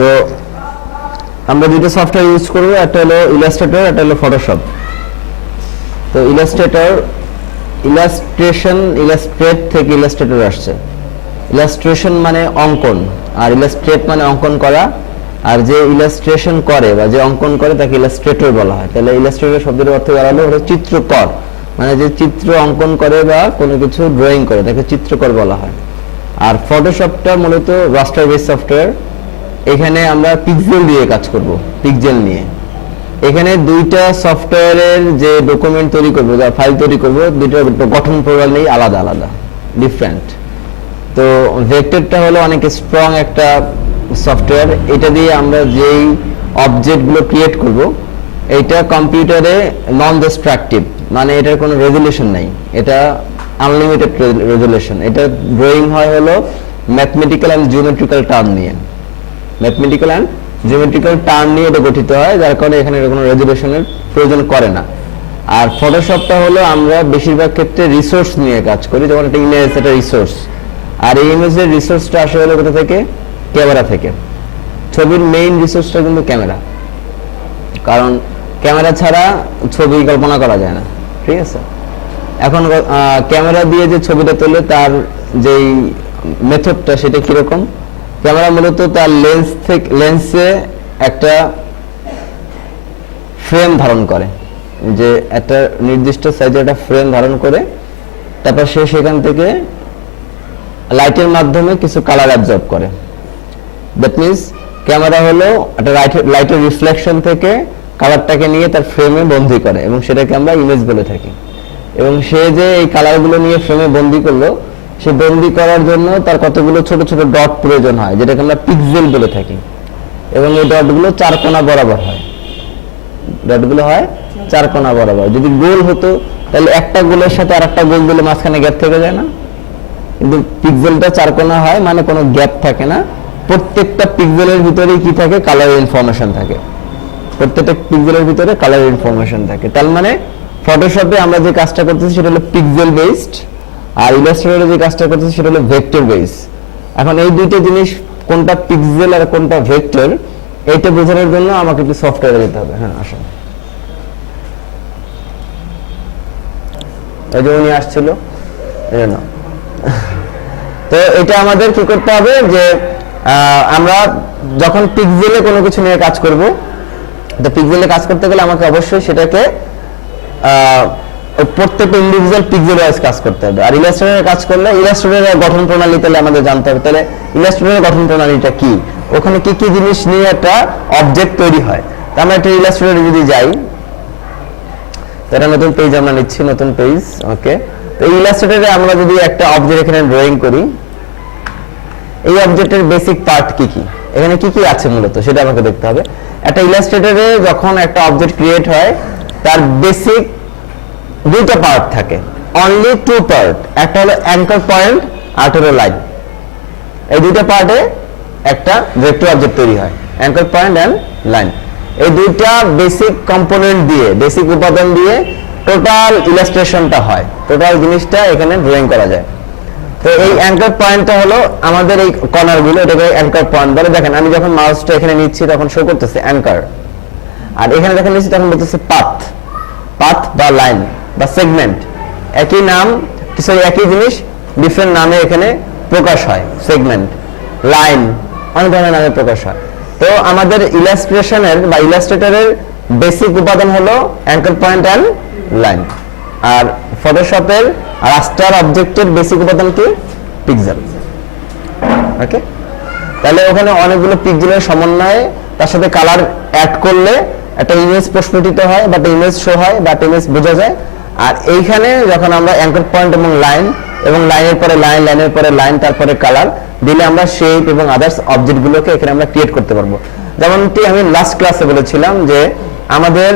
তো আমরা দুটো সফটওয়্যার ইউজ করব, একটা হলো ইলাস্ট্রেটর, একটা হলো ফটোশপ। তো ইলাস্ট্রেট থেকে ইলাস্ট্রেটর আসছে। ইলাস্ট্রেশন মানে অঙ্কন, আর ইলাস্ট্রেট মানে অঙ্কন করা, আর যে ইলাস্ট্রেশন করে বা যে অঙ্কন করে তাকে ইলাস্ট্রেটর বলা হয়। তাহলে ইলাস্ট্রেটর শব্দের অর্থ দাঁড়ালো হলো চিত্রকর, মানে যে চিত্র অঙ্কন করে বা কোনো কিছু ড্রয়িং করে তাকে চিত্রকর বলা হয়। আর ফটোশপটা মূলত রাস্টার বেস সফটওয়্যার। এখানে আমরা পিক্সেল দিয়ে কাজ করব, পিক্সেল নিয়ে। এখানে দুইটা সফটওয়্যারের যে ডকুমেন্ট তৈরি করব, যা ফাইল তৈরি করব, দুইটার গঠন প্রণালী আলাদা আলাদা, ডিফারেন্ট। তো ভেক্টরটা হলো অনেক স্ট্রং একটা সফটওয়্যার। এটা দিয়ে আমরা যেই অবজেক্টগুলো ক্রিয়েট করব, এটা কম্পিউটারে নন ডিস্ট্রাকটিভ, মানে এটার কোনো রেজুলেশন নাই, এটা আনলিমিটেড রেজুলেশন। এটা ড্রয়িং হয় হলো ম্যাথমেটিক্যাল অ্যান্ড জিওমেট্রিক্যাল টার্ম নিয়ে, ম্যাথমেটিক্যাল অ্যান্ড জিওমেট্রিক্যাল টার্ম নিয়ে এটা গঠিত হয়, যার কারণে এখানে কোনো রেজুলেশনের প্রয়োজন করে না। আর ফটোশপটা হলো আমরা বেশিরভাগ ক্ষেত্রে রিসোর্স নিয়ে কাজ করি, যেমন একটা ইমেজ, একটা রিসোর্স। আর এই ইমেজের রিসোর্সটা আসে হলো কোথা থেকে? ক্যামেরা থেকে। ছবির মেইন রিসোর্সটা কিন্তু ক্যামেরা, কারণ ক্যামেরা ছাড়া ছবি কল্পনা করা যায় না, ঠিক আছে? এখন ক্যামেরা দিয়ে যে ছবিটা তোলে তার যেই মেথডটা সেটা কিরকম? ক্যামেরা মূলত তার লেন্সে একটা ফ্রেম ধারণ করে, যে একটা নির্দিষ্ট সাইজের একটা ফ্রেম ধারণ করে, তারপর সে সেখান থেকে লাইটের মাধ্যমে কিছু কালার অ্যাবজর্ব করে। দ্যাট মিনস ক্যামেরা হলো একটা লাইটের রিফ্লেকশন থেকে কালারটাকে নিয়ে তার ফ্রেমে বন্দি করে, এবং সেটাকে আমরা ইমেজ বলে থাকি। এবং সে যে এই কালারগুলো নিয়ে ফ্রেমে বন্দি করলো, সে বন্দি করার জন্য তার কতগুলো ছোট ছোট ডট প্রয়োজন হয়, যেটাকে আমরা পিক্সেল বলে থাকি। এবং এই ডটগুলো চার কোণা বরাবর হয়, ডটগুলো হয় চার কোণা বরাবর। যদি গোল হতো তাহলে একটা গোলের সাথে আর একটা গোল দিলে মাঝখানে গ্যাপ থেকে যায় না, কিন্তু পিক্সেলটা চার কোণা হয়, মানে কোনো গ্যাপ থাকে না। প্রত্যেকটা পিক্সেলের ভিতরেই কি থাকে? কালার ইনফরমেশন থাকে। প্রত্যেকটা পিক্সেলের ভিতরে কালার ইনফরমেশন থাকে। তার মানে ফটোশপে আমরা যে কাজটা করতেছি সেটা হলো পিক্সেল বেসড, আর ইলাস্ট্রেটরে যে কাজটা করতেছি সেটা হলো ভেক্টর বেস। এখন এই দুইটা জিনিস, কোনটা পিক্সেল আর কোনটা ভেক্টর, এইটা বোঝানোর জন্য আমাকে একটু সফটওয়্যারে যেতে হবে। হ্যাঁ, আসুন। এই যে উনি আসছিল, এই জন্য। তো এটা আমাদের কি করতে হবে যে আমরা যখন পিক্সেলে কোনো কিছু নিয়ে কাজ করব, তো পিক্সেলে কাজ করতে গেলে আমাকে অবশ্যই সেটাকে প্রত্যেকটা ইন্ডিভিজুয়াল পিক্সেল ওয়াইজ কাজ করতে হবে। আর ইলাস্ট্রেটরে কাজ করলে ইলাস্ট্রেটরের গঠন প্রণালী তাহলে আমাদের জানতে হবে, তাহলে ইলাস্ট্রেটরের গঠন প্রণালীটা কি, ওখানে কি কি জিনিস নিয়ে একটা অবজেক্ট তৈরি হয়। তো আমরা একটা ইলাস্ট্রেটরে যদি যাই, এটা নতুন পেজ আমরা নিচ্ছি, নতুন পেজ। ওকে, তো ইলাস্ট্রেটরে আমরা যদি একটা অবজেক্ট এখানে ড্রয়িং করি, এই অবজেক্টের বেসিক পার্ট কি কি, এখানে কি কি আছে মূলত সেটা আমাকে দেখতে হবে। একটা ইলাস্ট্রেটরে যখন একটা অবজেক্ট ক্রিয়েট হয়, তার বেসিক দুইটা পার্ট থাকে, অনলি টু পার্ট। একটা হলো অ্যাঙ্কার পয়েন্ট, আর একটা হলো লাইন। এই দুইটা পার্টে একটা ভেক্টর অবজেক্ট তৈরি হয়, অ্যাঙ্কার পয়েন্ট এন্ড লাইন। এই দুইটা বেসিক কম্পোনেন্ট দিয়ে, বেসিক উপাদান দিয়ে টোটাল ইলাস্ট্রেশনটা হয়, টোটাল জিনিসটা এখানে ড্রয়িং করা যায়। তো এই অ্যাঙ্কার পয়েন্টটা হলো আমাদের এই কর্নারগুলো, এটাকে অ্যাঙ্কার পয়েন্ট বলে। দেখেন আমি যখন মাউসটা এখানে নিচ্ছি তখন শো করতেছে অ্যাঙ্কার, আর এখানে যখন নিচ্ছি তখন বলতেছে পাথ, পাথ বা লাইন বা সেগমেন্ট। একই নাম, কিছু একই জিনিস ডিফারেন্ট নামে এখানে প্রকাশ হয়। সেগমেন্ট, লাইন, অনেক ধরনের নামে প্রকাশ হয়। তো আমাদের ইলাস্ট্রেশনের বা ইলাস্ট্রেটরের বেসিক উপাদান হলো অ্যাঙ্কার পয়েন্ট এন্ড লাইন। আর ফটোশপের রাস্টার অবজেক্টের বেসিক উপাদান কি? পিক্সেল। ওকে, তাহলে ওখানে অনেকগুলো পিক্সেলের সমন্বয়ে তার সাথে কালার অ্যাড করলে একটা ইমেজ প্রস্ফুটিত হয়, বা একটা ইমেজ শো হয়, বা একটা ইমেজ বোঝা যায়। আর এইখানে যখন আমরা অ্যাঙ্কার পয়েন্ট এবং লাইনের পরে লাইন, লাইনের পরে লাইন, তারপরে কালার দিলে আমরা শেপ এবং আদার্স অবজেক্টগুলোকে এখানে আমরা ক্রিয়েট করতে পারবো। যেমনটি আমি লাস্ট ক্লাসে বলেছিলাম যে আমাদের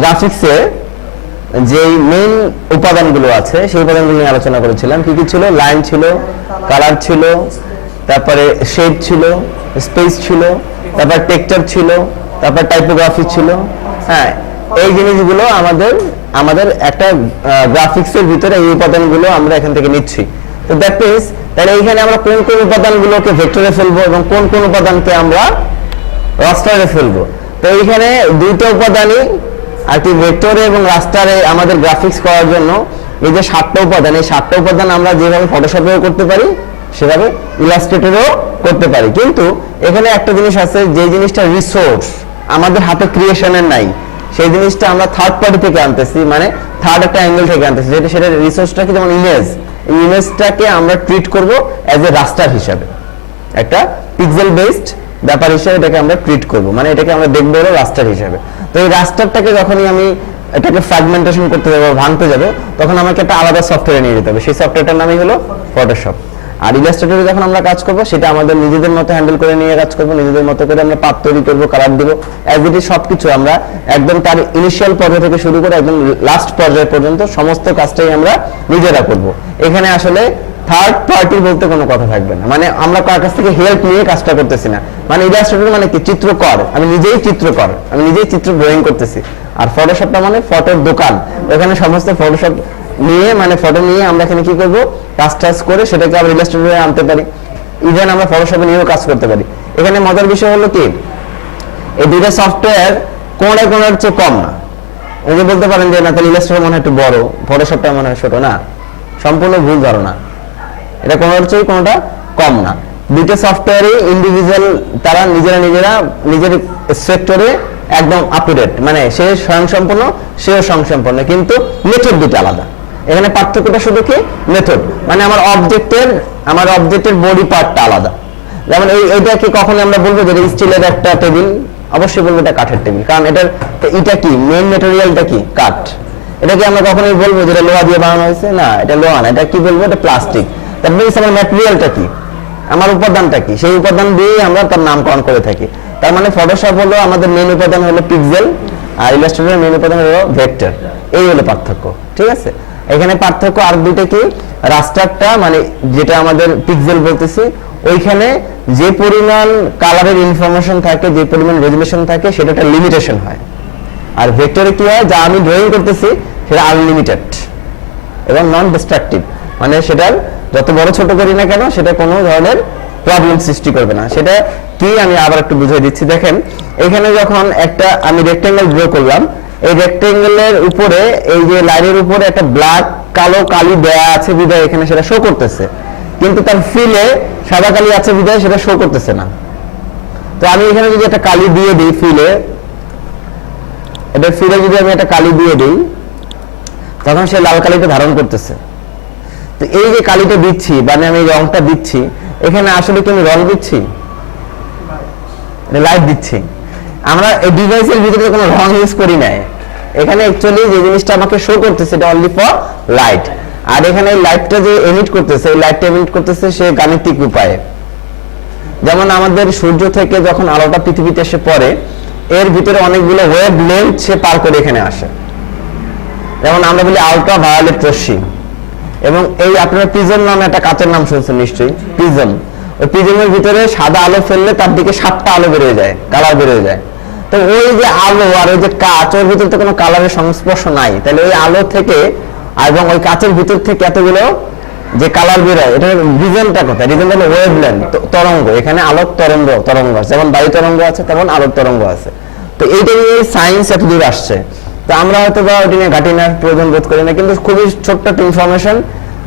গ্রাফিক্সে যে মেইন উপাদানগুলো আছে সেই উপাদানগুলো নিয়ে আলোচনা করেছিলাম। কি কি ছিল? লাইন ছিল, কালার ছিল, তারপরে শেপ ছিল, স্পেস ছিল, তারপর টেক্সচার ছিল, তারপর টাইপোগ্রাফি ছিল। হ্যাঁ, এই জিনিসগুলো আমাদের একটা গ্রাফিক্সের ভিতরে এই উপাদানগুলো আমরা এখান থেকে নিচ্ছি। তো দ্যাট মিনস তাহলে এইখানে আমরা কোন কোন উপাদানগুলোকে ভেক্টরে ফেলবো এবং কোন কোন উপাদানকে আমরা রাস্টারে ফেলবো। তো এইখানে দুইটা উপাদানই আর কি ভেক্টরে এবং রাস্টারে আমাদের গ্রাফিক্স করার জন্য এই যে 7টা উপাদান, এই 7টা উপাদান আমরা যেভাবে ফটোশপেও করতে পারি সেভাবে ইলাস্ট্রেটরেও করতে পারি। কিন্তু এখানে একটা জিনিস আছে, যে জিনিসটা রিসোর্স আমাদের হাতে ক্রিয়েশনের নাই, সেই জিনিসটা আমরা থার্ড পার্টি থেকে আনতেছি, মানে থার্ড একটা অ্যাঙ্গেল থেকে আনতেছি, যেটা সেটা রিসোর্সটা কি, যেমন ইমেজ, এই ইমেজটাকে আমরা ট্রিট করব অ্যাজ এ রাস্টার হিসাবে, একটা পিক্সেল বেসড ব্যাপার হিসেবে এটাকে আমরা ট্রিট করব, মানে এটাকে আমরা দেখবো হলো রাস্টার হিসেবে। তো এই রাস্টারটাকে যখনই আমি এটাকে ফ্র্যাগমেন্টেশন করতে যাবো, ভাঙতে যাবো, তখন আমাকে একটা আলাদা সফটওয়্যারে নিয়ে যেতে হবে, সেই সফটওয়্যারটার নামই হলো ফটোশপ। আর ইলাস্ট্রেটরে যখন আমরা কাজ করব সেটা আমাদের নিজেদের মতো হ্যান্ডেল করে নিয়ে কাজ করব, নিজেদের মতো করে আমরা পাথ তৈরি করব, কালার দিব, অ্যাজ ইট ইজ সবকিছু আমরা একদম তার ইনিশিয়াল পর্যায় থেকে শুরু করে একদম লাস্ট পর্যায় পর্যন্ত সমস্ত কাজটাই আমরা নিজেরা করব। এখানে আসলে থার্ড পার্টি বলতে কোনো কথা থাকবে না, মানে আমরা কার কাছ থেকে হেল্প নিয়ে কাজটা করতেছি না। মানে ইলাস্ট্রেটর মানে কি, চিত্রকর, আমি নিজেই চিত্রকর, আমি নিজেই চিত্র ড্রয়িং করতেছি। আর ফটোশপটা মানে ফটোর দোকান, এখানে সমস্ত ফটোশপ নিয়ে, মানে ফটো নিয়ে আমরা এখানে কি করব, কাজ টাজ করে সেটাকে আবার ইলাস্ট্রেটরে আনতে পারি, ইভেন আমরা ফটোশপে নিয়েও কাজ করতে পারি। এখানে মজার বিষয় হলো কি, এই দুইটা সফটওয়্যার কোনটা কোনটার চেয়ে কম না। এই যে বলতে পারেন যে না তাহলে ইলাস্ট্রেটর মনে হয় একটু বড়, ফটোশপটা মনে হয় ছোট, না, সম্পূর্ণ ভুল ধারণা। এটা কোনটার চেয়ে কোনটা কম না, দুইটা সফটওয়্যারই ইন্ডিভিজুয়াল, তারা নিজেরা নিজের সেক্টরে একদম আপ টু ডেট, মানে সে স্বয়ংসম্পূর্ণ, সেও স্বয়ংসম্পূর্ণ, কিন্তু মেথড দুটো আলাদা। এখানে পার্থক্যটা শুধু কি, মেথড, মানে আমার অবজেক্টের বডি পার্টটা আলাদা। যেমন এইটাকে কখনো আমরা বলবো যে স্টিলের একটা টেবিল, অবশ্যই বলবো এটা কাঠের টেবিল, কারণ এটা কি মেইন ম্যাটেরিয়ালটা কি, কাঠ। এটাকে আমরা কখনোই বলবো যে এটা লোহা দিয়ে বানানো হয়েছে, না, এটা লোহা না, এটা কি বলবো, এটা প্লাস্টিক। দ্যাট মিন্স আমার ম্যাটেরিয়ালটা কি, আমার উপাদানটা কি, সেই উপাদান দিয়ে আমরা তার নামকরণ করে থাকি। তার মানে ফটোশপ হলো আমাদের মেইন উপাদান হলো পিক্সেল, আর ইলাস্ট্রেটরের মেইন উপাদান হলো ভেক্টর। এই হলো পার্থক্য, ঠিক আছে। এখানে পার্থক্য আর দুইটা কি, রাস্টারটা মানে যেটা আমাদের পিক্সেল বলতেছি, ওইখানে যে পরিমাণ কালারের ইনফরমেশন থাকে, যে পরিমাণ রেজুলেশন থাকে, সেটা একটা লিমিটেশন হয়। আর ভেক্টরে কি হয়, যা আমি ড্রয়িং করতেছি সেটা আনলিমিটেড এবং নন ডিস্ট্রাকটিভ, মানে সেটার যত বড় ছোট করি না কেন সেটা কোনো ধরনের প্রবলেম সৃষ্টি করবে না। সেটা কি আমি আবার একটু বুঝিয়ে দিচ্ছি। দেখেন এখানে যখন একটা আমি রেক্টেঙ্গেল ড্র করলাম, এই রেক্টেঙ্গেলের উপরে এই যে লাইনের উপরে একটা ব্ল্যাক কালো কালি দেয়া আছে বিধায় এখানে সেটা শো করতেছে, কিন্তু তার ফিলে সাদা কালি আছে বিধায় সেটা শো করতেছে না। তো আমি এখানে যদি একটা কালি দিয়ে দিই ফিলে, এটা ফিলে যদি আমি একটা কালি দিয়ে দিই, তখন সে লাল কালিটা ধারণ করতেছে। তো এই যে কালিটা দিচ্ছি, মানে আমি রংটা দিচ্ছি, এখানে আসলে কি আমি রং দিচ্ছি, লাইট দিচ্ছি। আমরা এই ডিভাইসের ভিতরে কোনো রং ইউজ করি নাই, এখানে অ্যাকচুয়ালি যে জিনিসটা আমাকে শো করতেছে এটা অনলি ফর লাইট। আর এখানে এই লাইটটা যে এমিট করতেছে, এই লাইটটা এমিট করতেছে সে গাণিতিক উপায়ে। যেমন আমাদের সূর্য থেকে যখন আলোটা পৃথিবীতে এসে পড়ে, এর ভিতরে অনেকগুলো ওয়েভ লেন্থ সে পার করে এখানে আসে। যেমন আমরা বলি আলট্রা ভায়োলেট রশ্মি, এবং এই আপনারা প্রিজম নামে একটা কাচের নাম শুনছেন নিশ্চয়ই, প্রিজম। ওই প্রিজমের ভিতরে সাদা আলো ফেললে তার দিকে 7টা আলো বেরিয়ে যায়, কালার বেরিয়ে যায়। তো ওই যে আলো আর ওই যে কাচ, ওর ভিতরে তো কোনো কালারের সংস্পর্শ নাই, তাহলে ওই আলো থেকে এবং ওই কাচের ভিতর থেকে এতগুলো যে কালার বেরোয়, এটার রিজনটা কোথায়, রিজনটা হলো ওয়েভলেন্থ, তরঙ্গ। এখানে আলোক তরঙ্গ আছে, যেমন বায়ু তরঙ্গ আছে তেমন আলোক তরঙ্গ আছে। তো এইটা নিয়ে সায়েন্স এত দূর আসছে, তো আমরা হয়তো বা ওইটা নিয়ে ঘাটি না, প্রয়োজন বোধ করি না, কিন্তু খুবই ছোট্ট একটা ইনফরমেশন,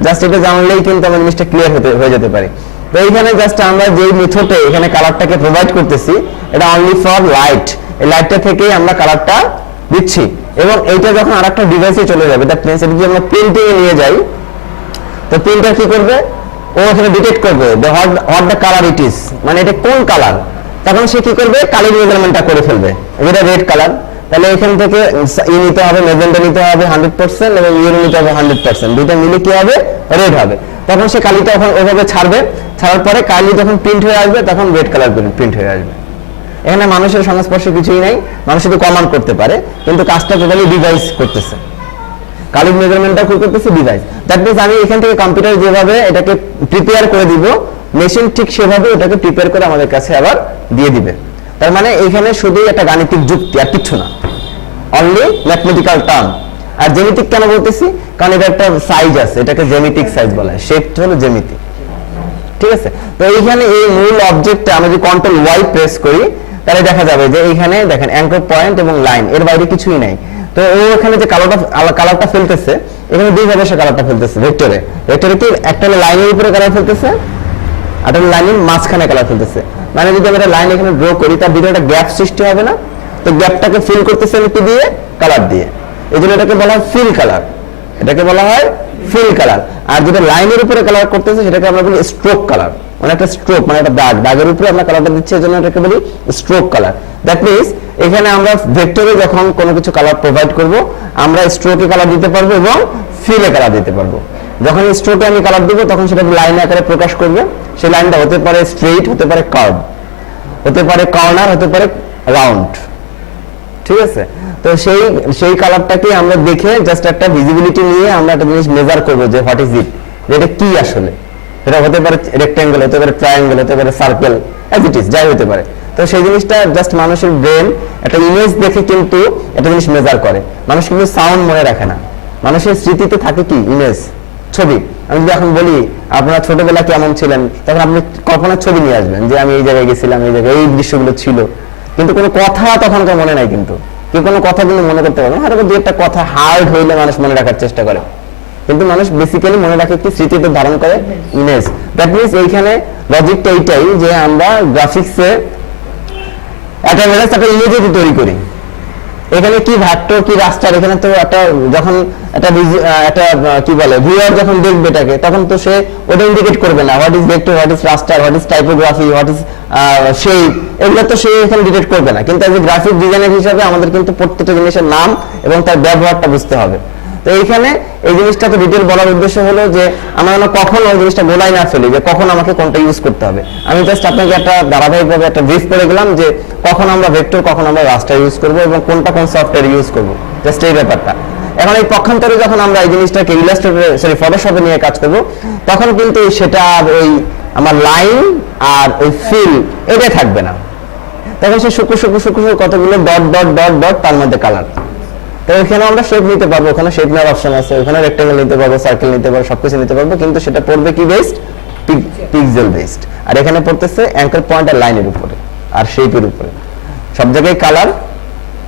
জাস্ট এটা জানলেই কিন্তু আমরা জিনিসটা ক্লিয়ার হয়ে যেতে পারি। তো এইখানে জাস্ট আমরা যেই মেথডে এখানে কালারটাকে প্রোভাইড করতেছি, এটা অনলি ফর লাইট, এই লাইটটা থেকেই আমরা কালারটা দিচ্ছি। এবং এইটা যখন আরেকটা ডিভাইসে চলে যাবে, দ্যাট মিন্স এটা যদি আমরা প্রিন্টিং এ নিয়ে যাই, তো প্রিন্টার কি করবে, ও এখানে ডিটেক্ট করবে what the colour it is, মানে এটা কোন কালার। তখন সে কি করবে, কালার মেজারমেন্টটা করে ফেলবে, এটা রেড কালার, তাহলে এখান থেকে ই নিতে হবে, মেজেন্টা নিতে হবে 100% এবং ইয়েলো নিতে হবে 100%, দুইটা মিলে কি হবে, রেড হবে। তখন সে কালিটা এখন ওইভাবে ছাড়ার পরে কালি যখন প্রিন্ট হয়ে আসবে তখন রেড কালার প্রিন্ট হয়ে আসবে। এখানে মানুষের সংস্পর্শে কিছুই নাই, মানুষ শুধু কমান্ড করতে পারে, কিন্তু কাজটা টোটালি ডিভাইস করতেছে। কালির মেজারমেন্টটা কি করতেছে, ডিভাইস। দ্যাট মিন্স আমি এখান থেকে কম্পিউটার যেভাবে এটাকে প্রিপেয়ার করে দিব, মেশিন ঠিক সেভাবে ওটাকে প্রিপেয়ার করে আমাদের কাছে আবার দিয়ে দিবে। তার মানে এখানে শুধু একটা গাণিতিক যুক্তি আর কিছু না, অনলি ম্যাথমেটিক্যাল টার্ম। আর জ্যামিতিক কেন বলতেছি, কারণ এটা একটা সাইজ আছে, এটাকে জ্যামিতিক সাইজ বলা হয়, শেপটা হলো জ্যামিতি। ঠিক আছে। তো এইখানে এই মূল অবজেক্টটা আমরা যদি কন্ট্রোল ওয়াই প্রেস করি তাহলে দেখা যাবে যে এইখানে দেখেন অ্যাঙ্কর পয়েন্ট এবং লাইন, এর বাইরে কিছুই নাই। তো ও এখানে যে কালারটা ফেলতেছে, এখানে দুই ভাবে সে কালারটা ফেলতেছে ভেক্টরে কি একটা হলো লাইনের উপরে কালার ফেলতেছে, আর একটা লাইনের মাঝখানে কালার ফেলতেছে। মানে যদি আমরা লাইন এখানে ড্র করি তার ভিতরে একটা গ্যাপ সৃষ্টি হবে না, তো গ্যাপটাকে ফিল করতেছে কি দিয়ে, কালার দিয়ে। এই জন্য এটাকে বলা হয় ফিল কালার, এটাকে বলা হয় ফিল কালার। আর যেটা লাইনের উপরে কালার করতেছে সেটাকে আমরা বলি স্ট্রোক কালার, মানে একটা স্ট্রোক, মানে একটা দাগ, দাগের উপরে আমরা কালারটা দিচ্ছি, এজন্য এটাকে বলি স্ট্রোক কালার। দ্যাট মিন্স এখানে আমরা ভেক্টরে যখন কোনো কিছু কালার প্রোভাইড করব, আমরা স্ট্রোকে কালার দিতে পারবো এবং ফিলে কালার দিতে পারবো। যখন স্ট্রোকে আমি কালার দিব তখন সেটা লাইন আকারে প্রকাশ করবে। সেই লাইনটা হতে পারে স্ট্রেইট, হতে পারে কার্ভ, হতে পারে কর্নার, হতে পারে রাউন্ড। ঠিক আছে। তো সেই কালারটাকে আমরা দেখে জাস্ট একটা ভিজিবিলিটি নিয়ে আমরা একটা জিনিস মেজার করব যে হোয়াট ইজ ইট, এটা কি আসলে। এটা হতে পারে রেক্ট্যাঙ্গেল, হতে পারে ট্রায়াঙ্গেল, হতে পারে সার্কেল, অ্যাজ ইট ইজ, যাই হতে পারে। তো সেই জিনিসটা জাস্ট মানুষের ব্রেন একটা ইমেজ দেখে কিন্তু একটা জিনিস মেজার করে। মানুষ কিন্তু সাউন্ড মনে রাখে না, মানুষের স্মৃতিতে থাকে কি ইমেজ, ছবি। আমি যদি এখন বলি আপনারা ছোটবেলা কেমন ছিলেন, তখন আপনি কল্পনার ছবি নিয়ে আসবেন যে আমি এই জায়গায় গেছিলাম, এই জায়গায় এই দৃশ্যগুলো ছিল, কিন্তু কোনো কথা তখনকার মনে নাই। কিন্তু কেউ কোনো কথা কিন্তু মনে করতে পারবে না, হয়তো দু একটা কথা হার্ড হইলে মানুষ মনে রাখার চেষ্টা করে, কিন্তু মানুষ বেসিক্যালি মনে রাখে কি স্মৃতিতে ধারণ করে ইমেজ। দ্যাট মিনস এইখানে লজিকটা এইটাই যে আমরা গ্রাফিক্সে একটা ইমেজ তৈরি করি। এখানে কি ভেক্টর কি রাস্টার, এখানে তো একটা যখন একটা কি বলে ভিউয়ার যখন দেখবে এটাকে, তখন তো সে ওটা ইন্ডিকেট করবে না what is vector, what is raster, what is typography, what is shape, এগুলো তো সে এখানে ডিটেক্ট করবে না। কিন্তু অ্যাজ এ গ্রাফিক ডিজাইনার হিসেবে আমাদের কিন্তু প্রত্যেকটা জিনিসের নাম এবং তার ব্যবহারটা বুঝতে হবে। তো এইখানে এই জিনিসটা তো ডিটেল বলার উদ্দেশ্য হলো যে আমরা কখন ওই জিনিসটা গোলাই না ফেলি, যে কখন আমাকে কোনটা ইউজ করতে হবে। আমি জাস্ট আপনাকে একটা ধারাবাহিকভাবে একটা ব্রিফ করে গেলাম যে কখন আমরা ভেক্টর, কখন আমরা রাস্টার ইউজ করব এবং কোনটা কোন সফটওয়্যার ইউজ করব, জাস্ট এই ব্যাপারটা। এখন এই পক্ষান্তরে যখন আমরা এই জিনিসটাকে ইলাস্ট্রেটরে ফটোশপে নিয়ে কাজ করব, তখন কিন্তু সেটা ওই আমার লাইন আর ওই ফিল এটা থাকবে না, তখন সে শুকু কতগুলো ডট ডট ডট ডট তার মধ্যে কালার। তো এখানে আমরা শেপ নিতে পারবো, ওখানে শেপ নেওয়ার অপশন আছে, ওখানে রেক্ট্যাঙ্গেল নিতে পারবো, সার্কেল নিতে পারবো, সবকিছু নিতে পারবো, কিন্তু সেটা পড়বে কি বেসড, পিক্সেল বেসড। আর এখানে পড়তেছে অ্যাঙ্কর পয়েন্ট আর লাইনের উপরে আর শেপের উপরে, সব জায়গায় কালার।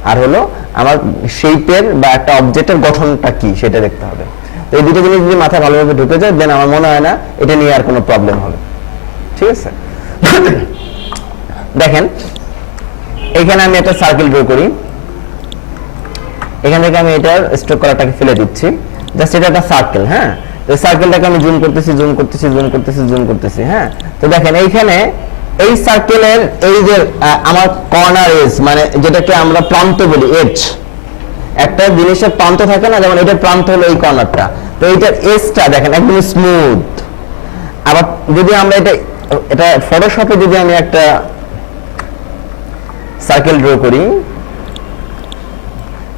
আর হলো আমার শেপের বা একটা অবজেক্টের গঠনটা কি সেটা দেখতে হবে। তো এই দুটো জিনিস যদি মাথায় ভালোভাবে ঢুকে যায়, দেন আমার মনে হয় না এটা নিয়ে আর কোনো প্রবলেম হবে। ঠিক আছে। দেখেন এখানে আমি একটা সার্কেল ড্র করি, এখান থেকে আমি এটার স্ট্রোক কালারটাকে ফেলে দিচ্ছি, জাস্ট এটা একটা সার্কেল। হ্যাঁ, তো সার্কেলটাকে আমি জুম করতেছি। হ্যাঁ, তো দেখেন এইখানে এই সার্কেলের এই যে আমার কর্নার এজ, মানে যেটাকে আমরা প্রান্ত বলি, এজ, একটা জিনিসের প্রান্ত থাকে না, যেমন এটার প্রান্ত হলো এই কর্নারটা, তো এইটার এজটা দেখেন একদম স্মুথ। আবার যদি আমরা এটা ফটোশপে যদি আমি একটা সার্কেল ড্র করি,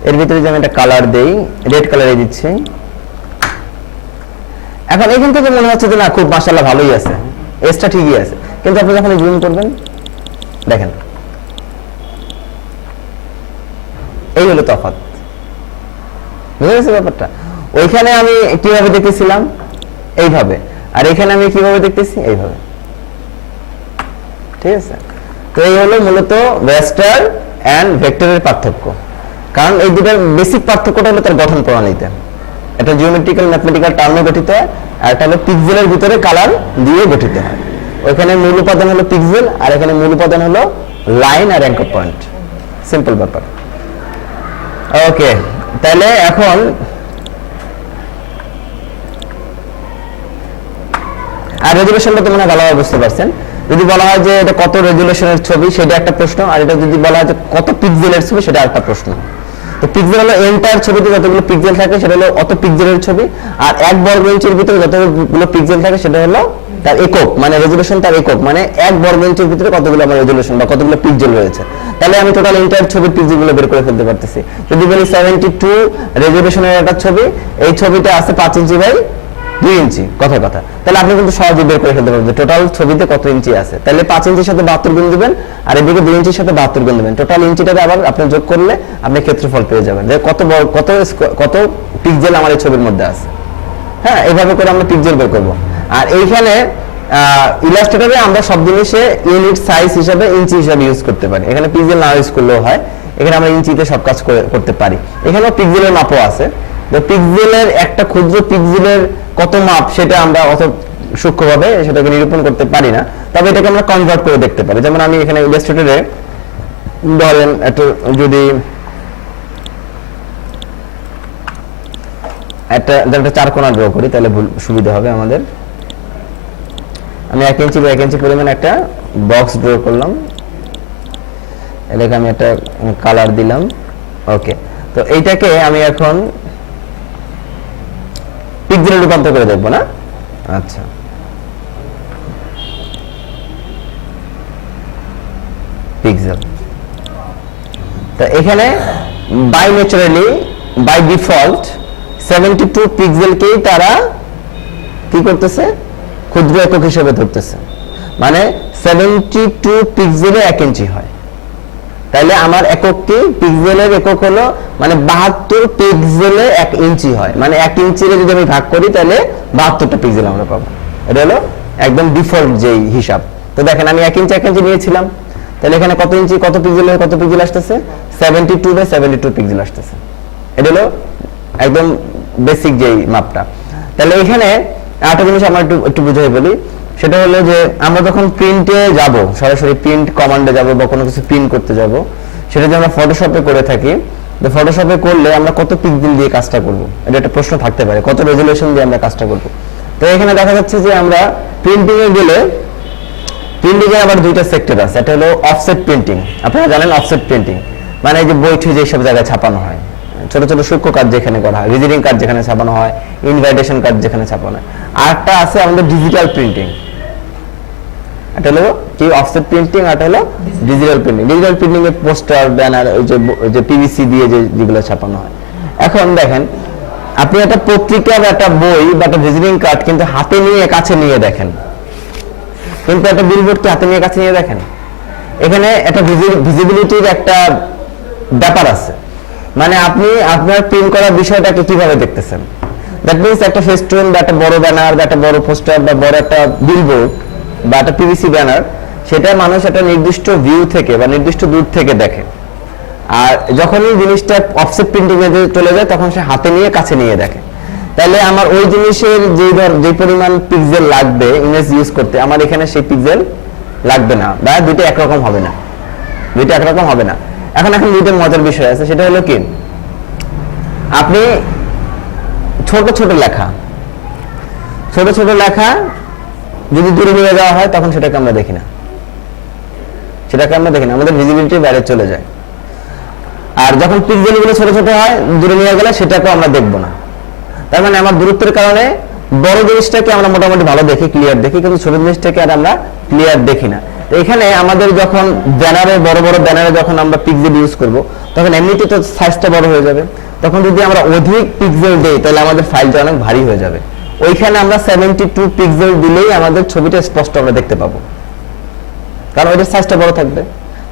এর ভিতরে যদি আমি একটা কালার দেই, রেড কালারে দিচ্ছি, এখন এখান থেকে মনে হচ্ছে যে না খুব মাশাআল্লাহ ভালোই আছে, এজটা ঠিকই আছে, কিন্তু আপনি যখন জুম করবেন দেখেন এই হলো তফাৎ। বুঝে গেছে ব্যাপারটা? ওইখানে আমি কিভাবে দেখতেছিলাম এইভাবে, আর এখানে আমি কিভাবে দেখতেছি এইভাবে। ঠিক আছে। তো এই হলো মূলত রাস্টার এন্ড ভেক্টরের পার্থক্য। কারণ এই দুটার বেসিক পার্থক্যটা হলো তার গঠন প্রণালীতে। এটা জিওমেট্রিক্যাল ম্যাথমেটিক্যাল টার্মে গঠিত হয়, আর এটা হলো পিক্সেলের ভিতরে কালার দিয়ে গঠিত হয়। ওইখানে মূল উপাদান হলো পিক্সেল, আর এখানে মূল উপাদান হলো লাইন আর অ্যাঙ্কর পয়েন্ট। সিম্পল ব্যাপার। ওকে, তাহলে এখন আর রেজুলেশনটা তো মনে হয় ভালোভাবে বুঝতে পারছেন। যদি বলা হয় যে এটা কত রেজুলেশনের ছবি সেটা একটা প্রশ্ন, আর এটা যদি বলা হয় যে কত পিক্সেলের ছবি সেটা একটা প্রশ্ন। তো পিক্সেল হলো এন্টায়ার ছবিতে যতগুলো পিক্সেল থাকে সেটা হলো অত পিক্সেলের ছবি, আর 1 বর্গ ইঞ্চির ভিতরে যতগুলো পিক্সেল থাকে সেটা হলো তার একক, মানে রেজুলেশন তার একক, মানে 1 বর্গ ইঞ্চির ভিতরে কতগুলো আমার রেজুলেশন বা কতগুলো পিক্সেল রয়েছে। তাহলে আমি টোটাল এন্টায়ার ছবির পিক্সেলগুলো বের করে ফেলতে পারতেছি। যদি বলি 72 রেজুলেশনের একটা ছবি, এই ছবিটা আছে 5 ইঞ্চি বাই 2 ইঞ্চি, কথায় কথা, তাহলে আপনি কিন্তু সহজে বের করে ফেলতে পারবেন টোটাল ছবিতে কত ইঞ্চি আছে। তাহলে 5 ইঞ্চির সাথে 72 গুণ দিবেন, আর এদিকে 2 ইঞ্চির সাথে 72 গুণ দিবেন, টোটাল ইঞ্চিটাকে আবার আপনি যোগ করলে আপনি ক্ষেত্রফল পেয়ে যাবেন যে কত পিক্সেল আমার এই ছবির মধ্যে আছে। হ্যাঁ, এইভাবে করে আমরা পিক্সেল বের করব। আর এইখানে ইলাস্ট্রেটরে আমরা সব জিনিসে ইউনিট সাইজ হিসাবে ইঞ্চি হিসাবে ইউজ করতে পারি, এখানে পিক্সেল না ইউজ করলেও হয়, এখানে আমরা ইঞ্চিতে সব কাজ করতে পারি। এখানেও পিক্সেলের মাপও আছে, তো পিক্সেলের একটা ক্ষুদ্র পিক্সেলের কত মাপ সেটা আমরা অত সূক্ষ্মভাবে সেটাকে নিরূপণ করতে পারি না, তবে এটাকে আমরা কনভার্ট করে দেখতে পারি। যেমন আমি এখানে ইলাস্ট্রেটরে ধরেন যদি একটা 4 কোণা ড্র করি তাহলে সুবিধা হবে আমাদের। আমি 1 ইঞ্চি বা 1 ইঞ্চি পরিমাণ একটা বক্স ড্র করলাম, এটাকে আমি একটা কালার দিলাম। ওকে, তো এইটাকে আমি এখন পিক্সেলে রূপান্তর করে দেখবো না। আচ্ছা, পিক্সেল, তো এখানে বাই ন্যাচারালি বাই ডিফল্ট 72 পিক্সেলকেই তারা কি করতেছে, ক্ষুদ্র একক হিসেবে ধরতেছে, মানে 72 পিক্সেলে 1 ইঞ্চি হয়। তাহলে আমার একক কি, পিক্সেলের একক হলো মানে 72 পিক্সেলে 1 ইঞ্চি হয়, মানে 1 ইঞ্চিরে যদি আমি ভাগ করি তাহলে 72টা পিক্সেল আমরা পাবো। এটা হলো একদম ডিফল্ট যেই হিসাব। তো দেখেন আমি 1 ইঞ্চি 1 ইঞ্চি নিয়েছিলাম, তাহলে এখানে কত ইঞ্চি কত পিক্সেল আসতেছে, 72/72 পিক্সেল আসতেছে। এটা হলো একদম বেসিক যেই মাপটা। তাহলে এখানে আরেকটা জিনিস আমরা একটু বুঝিয়ে বলি, সেটা হলো যে আমরা যখন প্রিন্টে যাব, সরাসরি প্রিন্ট কমান্ডে যাব বা কোনো কিছু প্রিন্ট করতে যাব, সেটা যদি আমরা ফটোশপে করে থাকি, তো ফটোশপে করলে আমরা কত পিক্সেল দিয়ে কাজটা করব, এটা একটা প্রশ্ন থাকতে পারে, কত রেজোলিউশন দিয়ে আমরা কাজটা করব। তো এখানে দেখা যাচ্ছে যে আমরা প্রিন্টিং এ গেলে, প্রিন্টিং এ আবার দুইটা সেক্টর আছে, একটা হলো অফসেট প্রিন্টিং। আপনারা জানেন অফসেট প্রিন্টিং মানে এই যে বইটি যেসব জায়গায় ছাপানো হয়, ছোট ছোট সূক্ষ্ম কাজ যেখানে করা হয়, ভিজিটিং কার্ড যেখানে ছাপানো হয়, ইনভাইটেশন কার্ড যেখানে ছাপানো হয়। আরেকটা আছে আমাদের ডিজিটাল প্রিন্টিং, এটা হলো কি অফসেট প্রিন্টিং, আর এটা হলো ডিজিটাল প্রিন্টিং। ডিজিটাল প্রিন্টিং এ পোস্টার, ব্যানার, ওই যে পিভিসি দিয়ে যেগুলো ছাপানো হয়। এখন দেখেন আপনি একটা পত্রিকা বা একটা বই বা একটা ভিজিটিং কার্ড কিন্তু হাতে নিয়ে কাছে নিয়ে দেখেন, কিন্তু একটা বিলবোর্ড কি হাতে নিয়ে কাছে নিয়ে দেখেন? এখানে একটা ভিজিবিলিটির একটা ব্যাপার আছে, মানে আপনি আপনার প্রিন্ট করা বিষয়টাকে কিভাবে দেখতেছেন। দ্যাট মিন্স একটা ফেস্টুন বা একটা বড় ব্যানার বা একটা বড় পোস্টার বা বড় একটা বিলবোর্ড বা একটা পিভিসি ব্যানার, সেটা মানুষ একটা নির্দিষ্ট ভিউ থেকে বা নির্দিষ্ট দূর থেকে দেখে, আর যখনই জিনিসটা অফসেট প্রিন্টিং এ চলে যায় তখন সে হাতে নিয়ে কাছে নিয়ে দেখে। তাহলে আমার ওই জিনিসের যে পরিমাণ পিক্সেল লাগবে ইমেজ ইউজ করতে, আমার এখানে সেই পিক্সেল লাগবে না, বা দুটো একরকম হবে না, দুটো একরকম হবে না। এখন দুটো মজার বিষয় আছে, সেটা হলো কি, আপনি ছোট ছোট লেখা যদি দূরে নিয়ে যাওয়া হয় তখন সেটাকে আমরা দেখি না, আমাদের ভিজিবিলিটি বাইরে চলে যায়। আর যখন পিক্সেলগুলো ছোট ছোট হয় দূরে নিয়ে গেলে সেটাকেও আমরা দেখবো না। তার মানে আমার দূরত্বের কারণে বড় জিনিসটাকে আমরা মোটামুটি ভালো দেখি, ক্লিয়ার দেখি, কিন্তু ছোট জিনিসটাকে আর আমরা ক্লিয়ার দেখি না। তো এখানে আমাদের যখন ব্যানারে, বড় বড় ব্যানারে যখন আমরা পিক্সেল ইউজ করব, তখন এমনিতে তো সাইজটা বড় হয়ে যাবে, তখন যদি আমরা অধিক পিক্সেল দেই তাহলে আমাদের ফাইলটা অনেক ভারী হয়ে যাবে। ওইখানে আমরা 72 পিক্সেল দিলেই আমাদের ছবিটা স্পষ্ট আমরা দেখতে পাবো, কারণ ওইটার সাইজটা বড় থাকবে।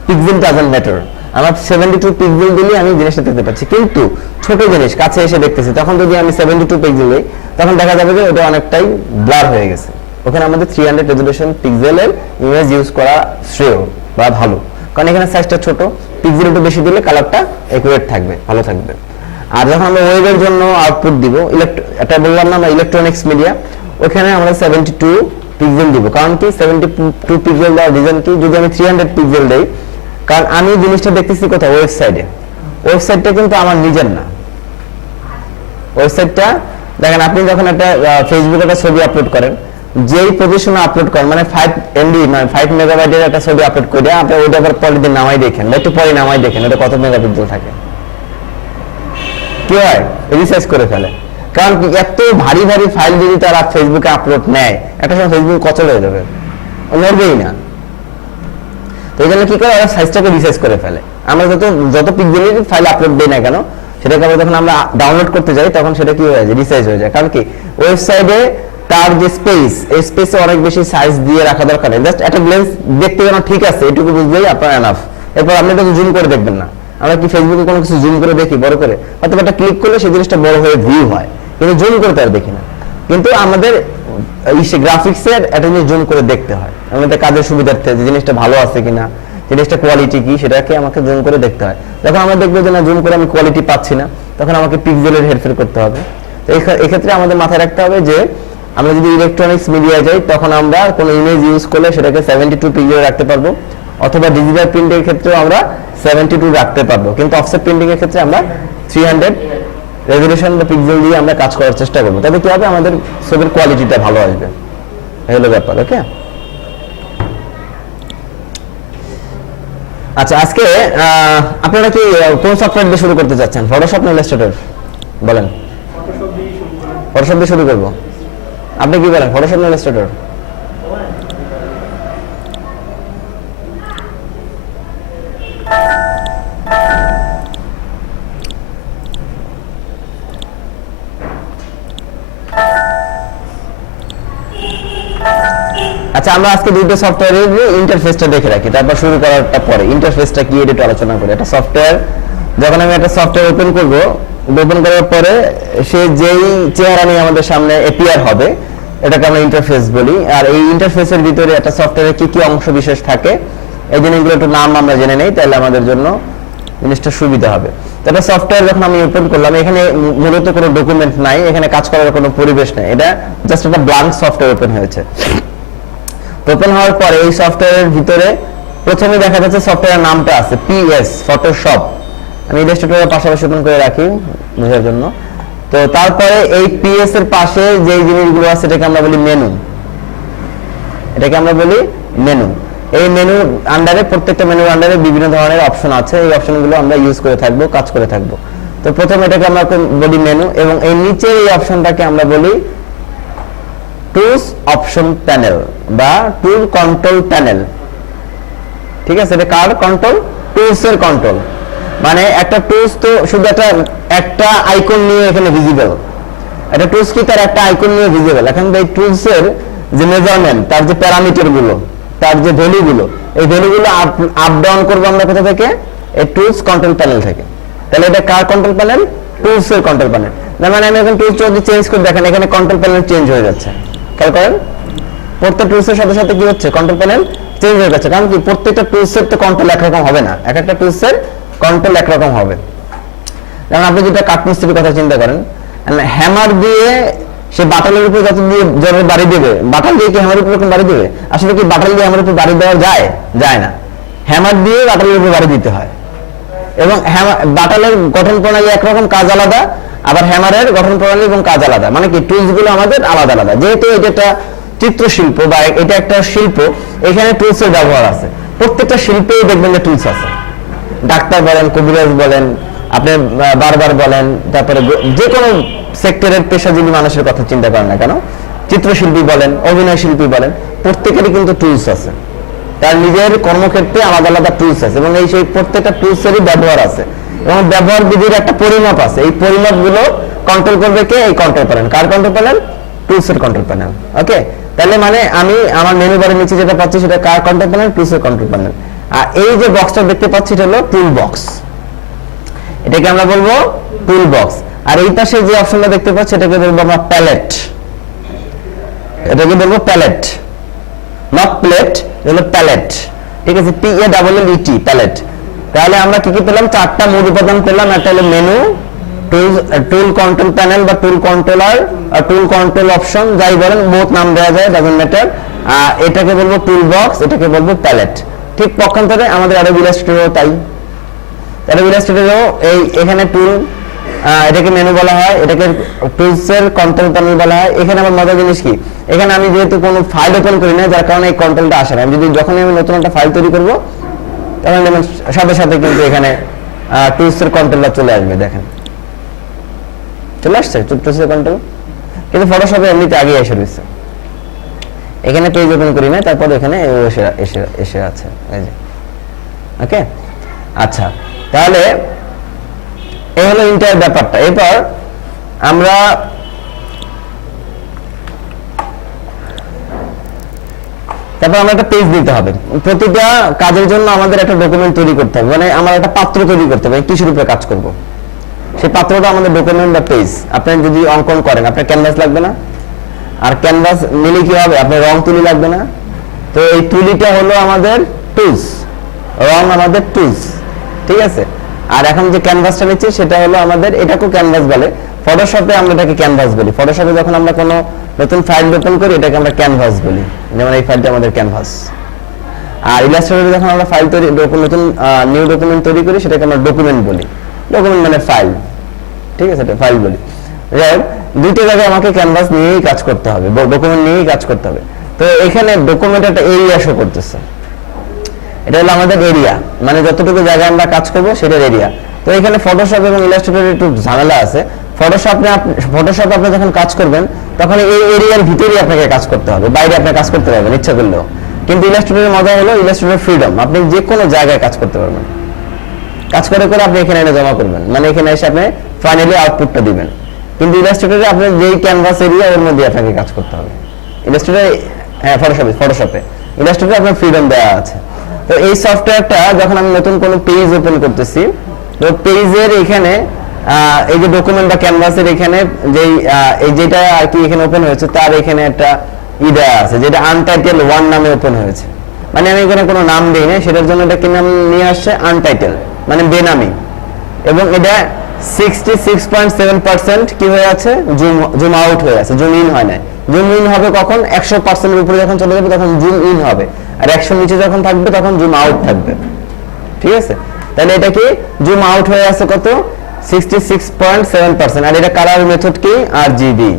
পিক্সেল ডাজন্ট ম্যাটার, আমার 72 পিক্সেল দিলে আমি জিনিসটা দেখতে পাচ্ছি, কিন্তু ছোট জিনিস কাছে এসে দেখতেছি, তখন যদি আমি 72 পিক্সেল দিই তখন দেখা যাবে যে ওটা অনেকটাই ব্লার হয়ে গেছে। ওখানে আমাদের 300 রেজোলিউশন পিক্সেলের ইমেজ ইউজ করা শ্রেয় বা ভালো, কারণ এখানে সাইজটা ছোট, পিক্সেল একটু বেশি দিলে কালারটা একুরেট থাকবে, ভালো থাকবে। আর যখন আমরা ওয়েবের জন্য আউটপুট দিব, এটা বললাম না আমরা ইলেকট্রনিক্স মিডিয়া, ওখানে আমরা 72 পিক্সেল দিব। কারণ কি 72 পিক্সেল দেওয়ার রিজন কি, যদি আমি 300 পিক্সেল দেই, কারণ আমি জিনিসটা দেখতেছি কোথায়, ওয়েবসাইটটা কিন্তু আমার নিজের না। ওয়েবসাইটটা দেখেন, আপনি যখন একটা ফেসবুকে একটা ছবি আপলোড করেন, যেই পজিশনে আপলোড করেন, মানে 5 MB মানে 5 মেগাবাইটের একটা ছবি আপলোড করে আপনি ওইটা আবার পরের দিন নামাই দেখেন বা একটু পরে নামাই দেখেন ওটা কত মেগাপিক্সেল থাকে, কি হয়, রিসার্চ করে ফেলে। কারণ এত ভারী ভারী ফাইল যদি তারা ফেসবুকে আপলোড নেয়, একটা সময় ফেসবুক কচল হয়ে যাবে, নড়বেই না। তো এই জন্য কি করে, ওরা সাইজটাকে রিসাইজ করে ফেলে। আমরা যত পিক্সেলের ফাইল আপলোড দিই না কেন, সেটাকে আবার যখন আমরা ডাউনলোড করতে যাই তখন সেটা কি হয়ে যায়, রিসাইজ হয়ে যায়। কারণ কি ওয়েবসাইটে তার যে স্পেস, এই স্পেসে অনেক বেশি সাইজ দিয়ে রাখা দরকার নেই, জাস্ট একটা গ্লেন্স দেখতে যেন ঠিক আছে এটুকু বুঝলেই আপনার এনাফ। এরপর আপনি এটা জুম করে দেখবেন না। আমরা কি ফেসবুকে কোনো কিছু জুম করে দেখি বড় করে, হয়তো একটা ক্লিক করলে সেই জিনিসটা বড় হয়ে ভিউ হয়, কিন্তু জুম করে তো আর দেখি না। কিন্তু আমাদের গ্রাফিক্সের একটা জিনিস জুম করে দেখতে হয়, আমাদের কাজের সুবিধার্থে যে জিনিসটা ভালো আছে কিনা, জিনিসটা কোয়ালিটি কি, সেটাকে আমাকে জুম করে দেখতে হয়। যখন আমরা দেখবো যে না জুম করে আমি কোয়ালিটি পাচ্ছি না, তখন আমাকে পিক্সেলের হেরফের করতে হবে। তো এক্ষেত্রে আমাদের মাথায় রাখতে হবে যে আমরা যদি ইলেকট্রনিক্স মিডিয়া যাই, তখন আমরা কোনো ইমেজ ইউজ করলে সেটাকে 72 পিক্সেলে রাখতে পারবো, অথবা ডিজিটাল প্রিন্টের ক্ষেত্রে আমরা 72 রাখতে পারবো, কিন্তু অফসেট প্রিন্টিং এর ক্ষেত্রে আমরা 300 রেজোলিউশন বা পিক্সেল দিয়ে আমরা কাজ করার চেষ্টা করবো। তবে কি হবে, আমাদের ছবির কোয়ালিটিটা ভালো আসবে, এই হলো ব্যাপার। ওকে, আচ্ছা আজকে আপনারা কি কোন সফটওয়্যার দিয়ে শুরু করতে চাচ্ছেন, ফটোশপ না ইলাস্ট্রেটর? বলেন। ফটোশপ দিয়ে শুরু করব। আপনি কি বলেন, ফটোশপ না ইলাস্ট্রেটর? আচ্ছা, আমরা আজকে দুটো সফটওয়্যারের ইন্টারফেসটা দেখে রাখি, তারপর শুরু করারটা পরে। ইন্টারফেসটা কি এটা একটু আলোচনা করি। একটা সফটওয়্যার, যখন আমি একটা সফটওয়্যার ওপেন করব, ওপেন করার পরে সে যেই চেহারা নিয়ে আমাদের সামনে অ্যাপিয়ার হবে, এটাকে আমরা ইন্টারফেস বলি। আর এই ইন্টারফেসের ভিতরে একটা সফটওয়্যারের কি কি অংশ বিশেষ থাকে, এই জিনিসগুলো একটু নাম আমরা জেনে নেই, তাহলে আমাদের জন্য জিনিসটা সুবিধা হবে। তো একটা সফটওয়্যার যখন আমি ওপেন করলাম, এখানে মূলত কোনো ডকুমেন্ট নাই, এখানে কাজ করার কোনো পরিবেশ নাই, এটা জাস্ট একটা ব্ল্যাঙ্ক সফটওয়্যার ওপেন হয়েছে। ওপেন হওয়ার পরে এই সফটওয়্যারের ভিতরে প্রথমে দেখা যাচ্ছে সফটওয়্যারের নামটা আছে পিএস, ফটোশপ। আমি ইলাস্ট্রেটরের পাশাপাশি ওপেন করে রাখি বোঝার জন্য। তো তারপরে এই পিএস এর পাশে যে জিনিসগুলো আছে এটাকে আমরা বলি মেনু, এটাকে আমরা বলি মেনু। এই মেনুর আন্ডারে, প্রত্যেকটা মেনুর আন্ডারে বিভিন্ন ধরনের অপশন আছে, এই অপশনগুলো আমরা ইউজ করে থাকবো, কাজ করে থাকবো। তো প্রথমে এটাকে আমরা বলি মেনু, এবং এই নিচের এই অপশনটাকে আমরা বলি টুলস অপশন প্যানেল বা টুল কন্ট্রোল প্যানেল। ঠিক আছে, এটা কার কন্ট্রোল? টুলস এর কন্ট্রোল। মানে একটা টুলস তো শুধু একটা আইকন নিয়ে এখানে ভিজিবল, একটা টুলস কি তার একটা আইকন নিয়ে ভিজিবল। এখন এই টুলস এর যে মেজারমেন্ট, তার যে প্যারামিটার গুলো, তার যে ভ্যালু গুলো, এই ভ্যালু গুলো আপ ডাউন করবো আমরা কোথা থেকে? এই টুলস কন্ট্রোল প্যানেল থেকে। তাহলে এটা কার কন্ট্রোল প্যানেল? টুলস এর কন্ট্রোল প্যানেল। মানে আমি এখন টুলস যদি চেঞ্জ করে দেখেন, এখানে কন্ট্রোল প্যানেল চেঞ্জ হয়ে যাচ্ছে। খেয়াল করেন, প্রত্যেকটা টুলসের সাথে সাথে কি হচ্ছে? কন্ট্রোল প্যানেল চেঞ্জ হয়ে যাচ্ছে। কারণ কি, প্রত্যেকটা টুলসের তো কন্ট্রোল একরকম হবে না, এক একটা টুলসের কন্ট্রোল একরকম হবে। যেমন আপনি যেটা কাঠমিস্ত্রির কথা চিন্তা করেন, হ্যামার দিয়ে সে বাটালের উপর যত দিয়ে জোরে বাড়ি দেবে, বাটাল দিয়ে কি হ্যামারের উপর বাড়ি দেবে? আসলে কি বাটাল দিয়ে হ্যামারের উপর বাড়ি দেওয়া যায়? যায় না। হ্যামার দিয়ে বাটালের উপর বাড়ি দিতে হয়। এবং বাটালের গঠন প্রণালী একরকম, কাজ আলাদা, আবার হ্যামারের গঠন প্রণালী এবং কাজ আলাদা। মানে কি, টুলস গুলো আমাদের আলাদা আলাদা। যেহেতু এটা একটা চিত্রশিল্প বা এটা একটা শিল্প, এখানে টুলস এর ব্যবহার আছে। প্রত্যেকটা শিল্পেই দেখবেন যে টুলস আছে। ডাক্তার বলেন, কবিরাজ বলেন, আপনি বারবার বলেন, তারপরে যে কোনো সেক্টরের পেশাজীবী মানুষের কথা চিন্তা করেন না কেন, চিত্রশিল্পী বলেন, অভিনয় শিল্পী বলেন, প্রত্যেকেরই কিন্তু টুলস আছে। তার নিজের কর্মক্ষেত্রে আলাদা আলাদা টুলস আছে, এবং সেই প্রত্যেকটা টুলসেরই ব্যবহার আছে, এবং ব্যবহার বিধির একটা পরিমাপ আছে। এই পরিমাপ গুলো কন্ট্রোল করবে কে? এই কন্ট্রোল প্যানেল। কার কন্ট্রোল প্যানেল? টুলস এর কন্ট্রোল প্যানেল। ওকে, তাহলে মানে আমি আমার মেনু বারের নিচে যেটা পাচ্ছি সেটা কার কন্ট্রোল প্যানেল? টুলস এর কন্ট্রোল প্যানেল। আর এই যে বক্সটা দেখতে পাচ্ছি এটা হলো টুল বক্স, এটাকে আমরা বলবো টুল বক্স। আর এই পাশে যে অপশনটা দেখতে পাচ্ছি এটাকে বলবো আমরা প্যালেট, এটাকে বলবো প্যালেট, নট প্লেট, হলো প্যালেট। ঠিক আছে, PALLET, প্যালেট। তাহলে আমরা কি কি পেলাম? চারটা মূল উপাদান পেলাম। একটা হলো মেনু, টুল কন্ট্রোল প্যানেল বা টুল কন্ট্রোলার, আর টুল কন্ট্রোল অপশন, যাই বলেন, বহুত নাম দেওয়া যায়, ডাজন্ট ম্যাটার। এটাকে বলবো টুল বক্স, এটাকে বলবো প্যালেট। ঠিক পক্ষান্তরে আমাদের অ্যাডোবি ইলাস্ট্রেটরও তাই। অ্যাডোবি ইলাস্ট্রেটরও এখানে টুল, এটাকে মেনু বলা হয়, এটাকে টুলসের কন্ট্রোল প্যানেল বলা হয়। এখানে আমার মজার জিনিস কি, এখানে আমি যেহেতু কোনো ফাইল ওপেন করি না, যার কারণে এই কন্ট্রোলটা আসে না। আমি যদি যখনই আমি নতুন একটা ফাইল তৈরি করবো, তখন দেখবেন সাথে সাথে কিন্তু এখানে টুলসের কন্ট্রোলটা চলে আসবে। দেখেন চলে আসছে টুলসের কন্ট্রোল, কিন্তু ফটোশপে এমনিতে আগে এসে রয়েছে। এখানে পেজ ওপেন করি না, তারপর এখানে এসে আছে। ওকে, আচ্ছা, তাহলে এই হলো ইন্টার ব্যাপারটা। এরপর আমরা একটা পেজ দিতে হবে। প্রতিটা কাজের জন্য আমাদের একটা ডকুমেন্ট তৈরি করতে হবে, মানে আমার একটা পাত্র তৈরি করতে হবে, কিসের উপরে কাজ করব, সেই পাত্রটা আমাদের ডকুমেন্ট বা পেজ। আপনি যদি অঙ্কন করেন, আপনার ক্যানভাস লাগবে না? আর ক্যানভাস নিলে কি হবে, আপনার রং তুলি লাগবে না। তো এই তুলিটা হলো আমাদের টুলস, রং আমাদের টুলস, ঠিক আছে। আর এখন যে ক্যানভাসটা নিচ্ছি সেটা হলো আমাদের, এটাকেও ক্যানভাস বলে, ফটোশপে আমরা এটাকে ক্যানভাস বলি। ফটোশপে যখন আমরা কোনো নতুন ফাইল ওপেন করি এটাকে আমরা ক্যানভাস বলি, যেমন এই ফাইলটা আমাদের ক্যানভাস। আর ইলাস্ট্রেটরে যখন আমরা ফাইল তৈরি, নতুন নিউ ডকুমেন্ট তৈরি করি সেটাকে আমরা ডকুমেন্ট বলি। ডকুমেন্ট মানে ফাইল, ঠিক আছে, এটা ফাইল বলি। যাই হোক, দুইটা জায়গায় আমাকে ক্যানভাস নিয়েই কাজ করতে হবে, ডকুমেন্ট নিয়েই কাজ করতে হবে। তো এখানে ডকুমেন্ট একটা এরিয়া শো করতেছে, এটা হলো আমাদের এরিয়া, মানে যতটুকু জায়গায় আমরা কাজ করব সেটার এরিয়া। তো এখানে ফটোশপ এবং ইলাস্ট্রেটরে একটু ঝামেলা আছে। ফটোশপে আপনি যখন কাজ করবেন তখন এই এরিয়ার ভিতরেই আপনাকে কাজ করতে হবে, বাইরে আপনি কাজ করতে পারবেন ইচ্ছা করলেও। কিন্তু ইলাস্ট্রেটরের মজা হলো ইলাস্ট্রেটর ফ্রিডম, আপনি যে কোনো জায়গায় কাজ করতে পারবেন, কাজ করে করে আপনি এখানে এনে জমা করবেন, মানে এখানে এসে আপনি ফাইনালি আউটপুটটা দিবেন। কিন্তু ইলাস্ট্রেটরে আপনি যেই ক্যানভাস এরিয়া ওর মধ্যে আপনাকে কাজ করতে হবে। ইলাস্ট্রেটরে, হ্যাঁ ফটোশপে ইলাস্ট্রেটরে আপনার ফ্রিডম দেওয়া আছে। তো এই সফটওয়্যারটা যখন আমি নতুন কোনো পেজ ওপেন করতেছি, তো পেজের এখানে এই যে ডকুমেন্ট বা ক্যানভাসের এখানে যেই এই যেটা আর কি এখানে ওপেন হয়েছে তার এখানে একটা দেওয়া আছে যেটা আনটাইটেল 1 নামে ওপেন হয়েছে। মানে আমি এখানে কোনো নাম দেই না, সেটার জন্য এটা কি নাম নিয়ে আসছে, আনটাইটেল, মানে বেনামি। এবং এটা 66.7% কি হয়ে আছে, জুম আউট হয়ে আছে, জুম ইন হয় না। জুম ইন হবে কখন, 100% এর উপরে যখন চলে যাবে তখন জুম ইন হবে, আর 100 নিচে যখন থাকবে তখন জুম আউট থাকবে, ঠিক আছে। তাহলে এটা কি জুম আউট হয়ে আছে কত, 66.7%। আর এটা কালার মেথড কি, আরজিবি,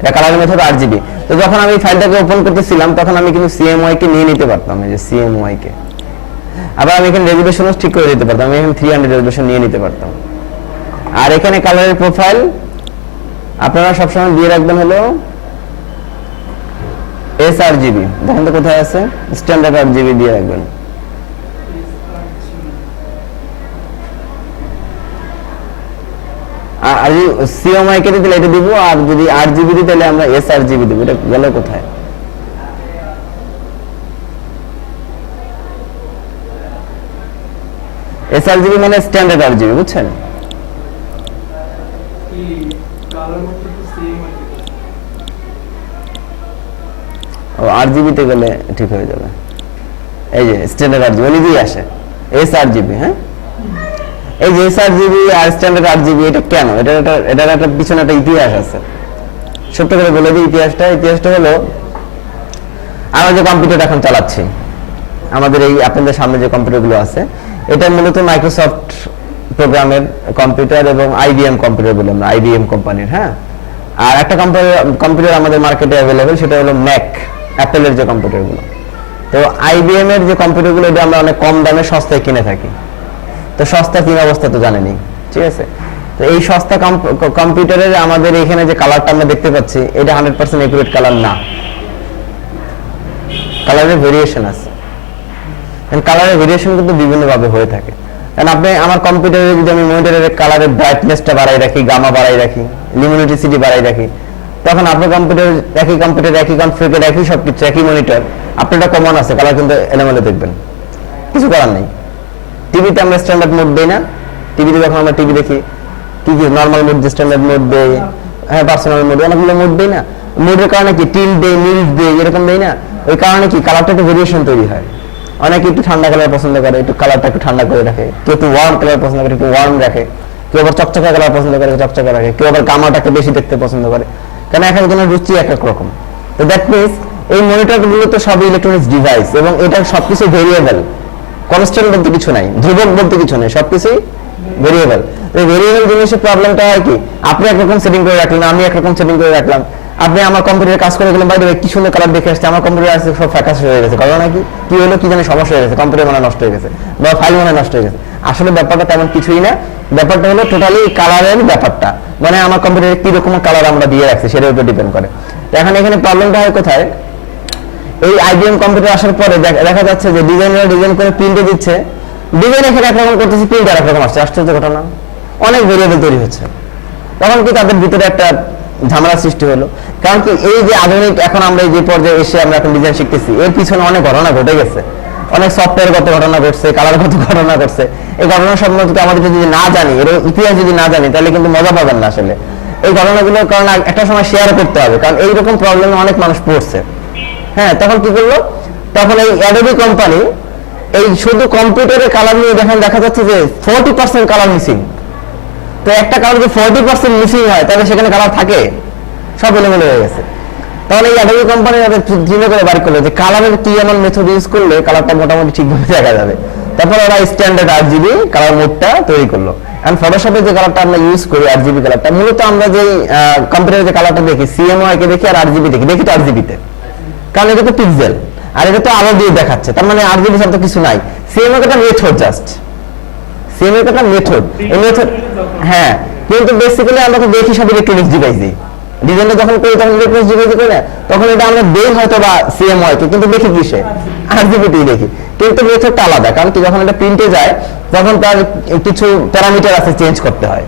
এটা কালার মেথড আরজিবি। তো যখন আমি ফাইলটাকে ওপেন করতেছিলাম তখন আমি কিন্তু সিএমওয়াই কে নিয়ে নিতে পারতাম, এই যে সিএমওয়াই কে। আবার আমি এখানে রেজুলেশনও ঠিক করে দিতে পারতাম, আমি এখানে 300 রেজুলেশন নিয়ে নিতে পারতাম। আর এখানে কালারের প্রোফাইল আপনারা সবসময় দিয়ে রাখবেন হলো এসআরজিবি, দেখেন তো কোথায় আছে, স্ট্যান্ডার্ড আরজিবি দিয়ে রাখবেন। আর যদি সিএমআই কে দিলে এটা দিব, আর যদি আরজিবি দিই তাহলে আমরা এসআরজিবি দিব। এটা গেল কোথায়, এসআরজিবি মানে স্ট্যান্ডার্ড আরজিবি, বুঝছেন। ও আরজিবি তে গেলে ঠিক হয়ে যাবে, এই যে স্ট্যান্ডার্ড আরজিবি নিজেই আসে, এসআরজিবি। হ্যাঁ, এই যে এসআরজিবি আর স্ট্যান্ডার্ড আরজিবি এটা কেন, এটার একটা পিছনে একটা ইতিহাস আছে। ছোট্ট করে বলে দিই ইতিহাসটা হলো, আমরা যে কম্পিউটার এখন চালাচ্ছি, আমাদের এই আপনাদের সামনে যে কম্পিউটারগুলো আছে, এটা মূলত মাইক্রোসফট প্রোগ্রামের কম্পিউটার এবং আইবিএম কম্পিউটার বলে আমরা, আইবিএম কোম্পানির। হ্যাঁ, আর একটা কম্পিউটার আমাদের মার্কেটে অ্যাভেলেবেল, সেটা হলো ম্যাক, অ্যাপেলের যে কম্পিউটারগুলো। তো আইবিএম এর যে কম্পিউটারগুলো এটা আমরা অনেক কম দামে সস্তায় কিনে থাকি। তো সস্তা কিনা অবস্থা তো জানেনি, ঠিক আছে। তো এই সস্তা কম্পিউটারের আমাদের এখানে যে কালারটা আমরা দেখতে পাচ্ছি এটা 100% একুরেট কালার না, কালারের ভেরিয়েশন আছে। কালারের ভেরিয়েশন কিন্তু বিভিন্ন ভাবে হয়ে থাকে। কারণ আপনি আমার কম্পিউটারে যদি আমি মনিটরের কালারের ব্রাইটনেসটা বাড়াই রাখি, গামা বাড়াই রাখি, লিমিনিটিসিটি বাড়াই রাখি, তখন আপনার কম্পিউটার একই কনফিগার, একই সবকিছু, একই মনিটর, আপনারটা কমন আছে, কালার কিন্তু এলোমেলো দেখবেন, কিছু করার নেই। টিভিতে আমরা স্ট্যান্ডার্ড মোড দেই না, টিভিতে যখন আমরা টিভি দেখি কি নর্মাল মোড দিয়ে, স্ট্যান্ডার্ড মোড দেই, হ্যাঁ পার্সোনাল মোড, অনেকগুলো মোড দেই না। মোডের কারণে কি টিল দেই, মিল্ক দেই, এরকম দেই না, ওই কারণে কি কালারটা একটু ভেরিয়েশন তৈরি হয়। অনেকে একটু ঠান্ডা কালার পছন্দ করে, একটু কালারটা একটু ঠান্ডা করে রাখে, কেউ একটু ওয়ার্ম কালার পছন্দ করে, একটু ওয়ার্ম রাখে, কেউ আবার চকচকা কালার পছন্দ করে, চকচকা রাখে, কেউ আবার গামাটাকে বেশি দেখতে পছন্দ করে, কারণ এক একজনের রুচি এক এক রকম। তো দ্যাট মিনস এই মনিটরগুলো তো সব ইলেকট্রনিক্স ডিভাইস এবং এটা সবকিছু ভেরিয়েবল, কনস্ট্যান্ট বলতে কিছু নাই, ধ্রুবক বলতে কিছু নেই, সবকিছুই ভেরিয়েবল। এই ভেরিয়েবল জিনিসের প্রবলেমটা হয় কি, আপনি একরকম সেটিং করে রাখলেন, আমি একরকম সেটিং করে রাখলাম, আপনি আমার কম্পিউটারে কাজ করে গেলেন, বাইরে কি সুন্দর কালার দেখে আসছে, আমার কম্পিউটার আসছে সব ফ্যাকাশ হয়ে গেছে, কারণ নাকি কি হলো কি জানি সমস্যা হয়ে গেছে, কম্পিউটার মনে নষ্ট হয়ে গেছে বা ফাইল মনে নষ্ট হয়ে গেছে। আসলে ব্যাপারটা তেমন কিছুই না, ব্যাপারটা হলো টোটালি কালারের ব্যাপারটা, মানে আমার কম্পিউটারে কি রকম কালার আমরা দিয়ে রাখছি সেটার উপর ডিপেন্ড করে। তো এখন এখানে প্রবলেমটা হয় কোথায়, এই আইবিএম কম্পিউটার আসার পরে দেখা যাচ্ছে যে ডিজাইনার ডিজাইন করে প্রিন্টে দিচ্ছে, ডিজাইন এখানে একরকম করতেছি, প্রিন্ট আর একরকম আসছে, আশ্চর্য ঘটনা, অনেক ভেরিয়েবল তৈরি হচ্ছে। তখন কি তাদের ভিতরে একটা ঝামেলা সৃষ্টি হলো, কারণ কি এই যে আধুনিক এখন আমরা এই যে পর্যায়ে এসে আমরা এখন ডিজাইন শিখতেছি, এর পিছনে অনেক ঘটনা ঘটে গেছে, অনেক সফটওয়্যারগত ঘটনা ঘটছে, কালারগত ঘটনা ঘটছে। এই ঘটনা সম্বন্ধে আমাদের যদি না জানি, এর ইতিহাস যদি না জানি তাহলে কিন্তু মজা পাবেন না আসলে। এই ঘটনাগুলোর কারণে একটা সময় শেয়ার করতে হবে, কারণ এইরকম প্রবলেমে অনেক মানুষ পড়ছে। হ্যাঁ, তখন কি করলো, তখন এই অ্যাডোবি কোম্পানি এই শুধু কম্পিউটারে কালার নিয়ে দেখা যাচ্ছে যে 40% কালার মিসিং। তো একটা কালার যদি 40% মিসিং হয় তাহলে সেখানে কালার থাকে, সব এলোমেলো হয়ে গেছে। তাহলে এই অ্যাডোবি কোম্পানি চিন্তা করে বার করলো যে কালারের কি এমন মেথড ইউজ করলে কালারটা মোটামুটি ঠিকভাবে দেখা যাবে। তারপর ওরা স্ট্যান্ডার্ড RGB কালার মোডটা তৈরি করলো। এখন ফটোশপে যে কালারটা আমরা ইউজ করি RGB কালারটা, মূলত আমরা যে কম্পিউটারে যে কালারটা দেখি CMYK কে দেখি আর RGB দেখি তো RGB তে, কারণ এটা তো পিক্সেল আর এটা তো আলো দিয়ে দেখাচ্ছে, তার মানে RGB শব্দ কিছু নাই। CMYK একটা মেথড, জাস্ট CMYK একটা মেথড, এই মেথড। হ্যাঁ, কিন্তু বেসিক্যালি আমরা তো দেখি সব ইলেকট্রনিক্স ডিভাইস দিয়ে ডিজাইনটা যখন করি, তখন ইলেকট্রনিক্স ডিভাইস করি না, তখন এটা আমরা দেই হয়তো বা CMYK, কিন্তু দেখি কিসে RGB তেই দেখি, কিন্তু মেথডটা আলাদা। কারণ কি, যখন এটা প্রিন্টে যায় তখন তার কিছু প্যারামিটার আছে চেঞ্জ করতে হয়।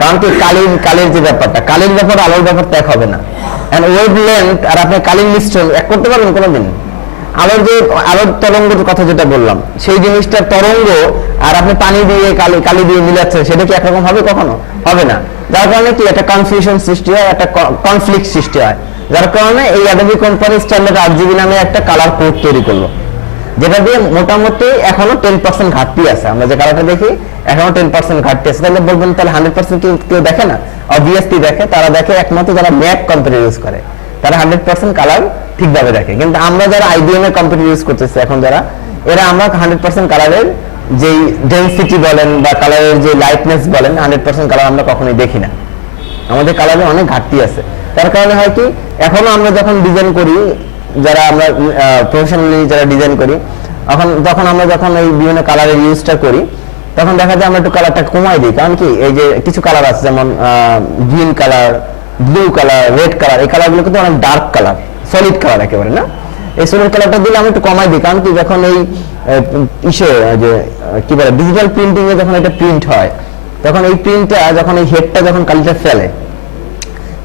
কারণ কি, কালির যে ব্যাপারটা, কালির ব্যাপার আলোর ব্যাপার তো এক হবে না। এন্ড ওয়েভলেন্থ আর আপনি কালির মিশ্রণ এক করতে পারবেন কোনোদিন? আলোর তরঙ্গের কথা যেটা বললাম, সেই জিনিসটার তরঙ্গ আর আপনি পানি দিয়ে কালি দিয়ে মিলাচ্ছেন, সেটা কি একরকম হবে? কখনো হবে না। যার কারণে কি একটা কনফিউশন সৃষ্টি হয়, একটা কনফ্লিক্ট সৃষ্টি হয়। যার কারণে এই অ্যাডোবি কোম্পানি স্ট্যান্ডার্ড RGB নামে একটা কালার কোড তৈরি করলো, যেটা দিয়ে মোটামুটি এখনো 10% ঘাটতি আছে। আমরা যে কালারটা দেখি এখনো 10% ঘাটতি আছে। তাহলে বলবেন তাহলে 100% কেউ দেখে না? অবভিয়াসলি দেখে। তারা দেখে একমাত্র যারা ম্যাক কম্পিউটার ইউজ করে, তারা 100% কালার ঠিকভাবে দেখে। কিন্তু আমরা যারা IBM এর কম্পিউটার ইউজ করতেছি এখন, এরা আমরা 100% কালারের যেই ডেনসিটি বলেন বা কালারের যে লাইটনেস বলেন, 100% কালার আমরা কখনোই দেখি না। আমাদের কালারে অনেক ঘাটতি আছে। তার কারণে হয় কি, এখনো আমরা যখন ডিজাইন করি, যারা আমরা প্রফেশনালি যারা ডিজাইন করি, তখন আমরা যখন এই বিভিন্ন কালারের ইউজটা করি, তখন দেখা যায় আমরা একটু কালারটা কমাই দিই। কারণ কি, এই যে কিছু কালার আছে যেমন green colour, blue colour, red colour, এই কালারগুলো কিন্তু অনেক ডার্ক কালার, সলিড কালার একেবারে না। এই সলিড কালারটা দিলে আমি একটু কমাই দিই। কারণ কি, যখন এই যে কি বলে ডিজিটাল প্রিন্টিং এ যখন এটা প্রিন্ট হয়, তখন এই প্রিন্টটা যখন এই হেডটা যখন কালিটা ফেলে,